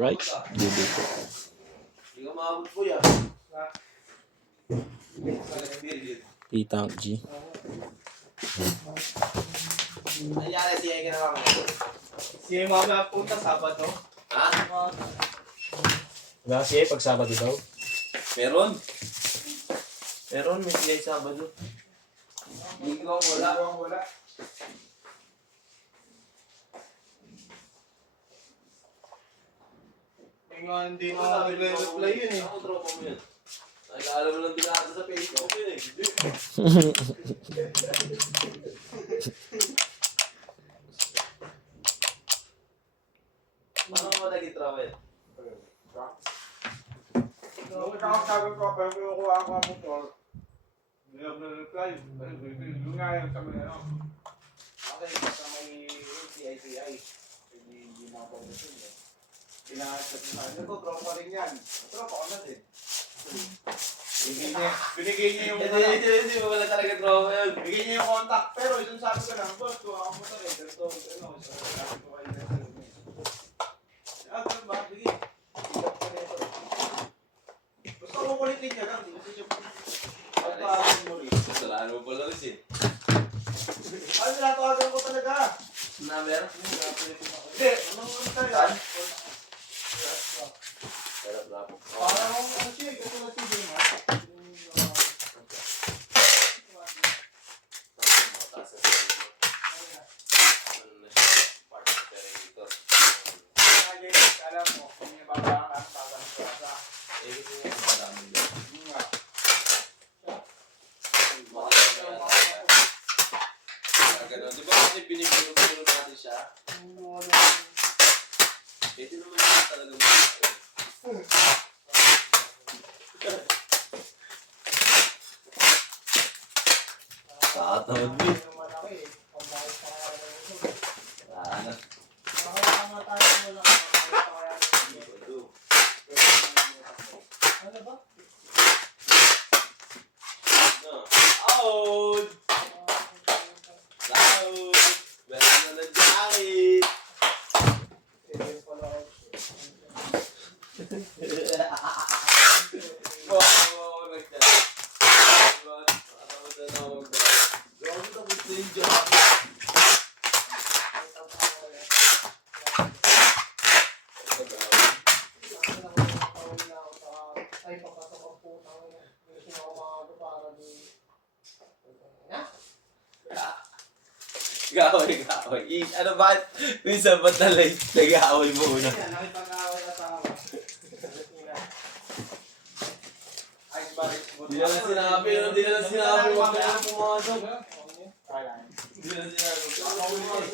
Right? Dito. Hindi ka maabot po yan. P-Tank G. Nangyari siya yung ginawa mo. Siya yung mga punta Sabado. Ha? Wala siya pag Sabado daw. Meron. Meron, may siya yung Sabado. Linggo wala. Hindi na nagre-reply yun eh. Ako tropa mo yun. Nakilala mo lang binata sa Facebook yun eh. Paano mo naging travel? Nung sabi ko, pero kinukuha ako ang motor. Hindi ako na-reply. Doon nga yun kami na yun. Okay, basta may CICI. Hindi na ako yun eh. Pinahasap na ano to, tropa rin yan. Tropa ko na din. Binigay niya yung Hindi mo wala talaga tropa yun. Bigyan niya yung contact, pero yung sabi ko lang, boss, kuha ako motor eh. Ganito, ano, sabi ko kayo na ito. Ganun ba? Bigyan. Basta kukulitin niya lang, hindi siya pagpapagin mo rin. Kasalaan mo pala rin eh. Ano, tinatawagan ko talaga. Number? Hindi, anong tayo? Sarap lang. Parang ano siya, kasi na si Jim, ha? Alam mo, kung may babaan ang tagang sa Di ba kasi binibiro natin siya? Pwede naman yun talaga mo. Tatawad mo. Sana. Out! Loud! Meron na ng jacket! Gaway. Ano ba? Minsan ba't nag-aaway mo una? Hindi na lang sinabi. Huwag na lang pumasok. Hindi na lang sinabi.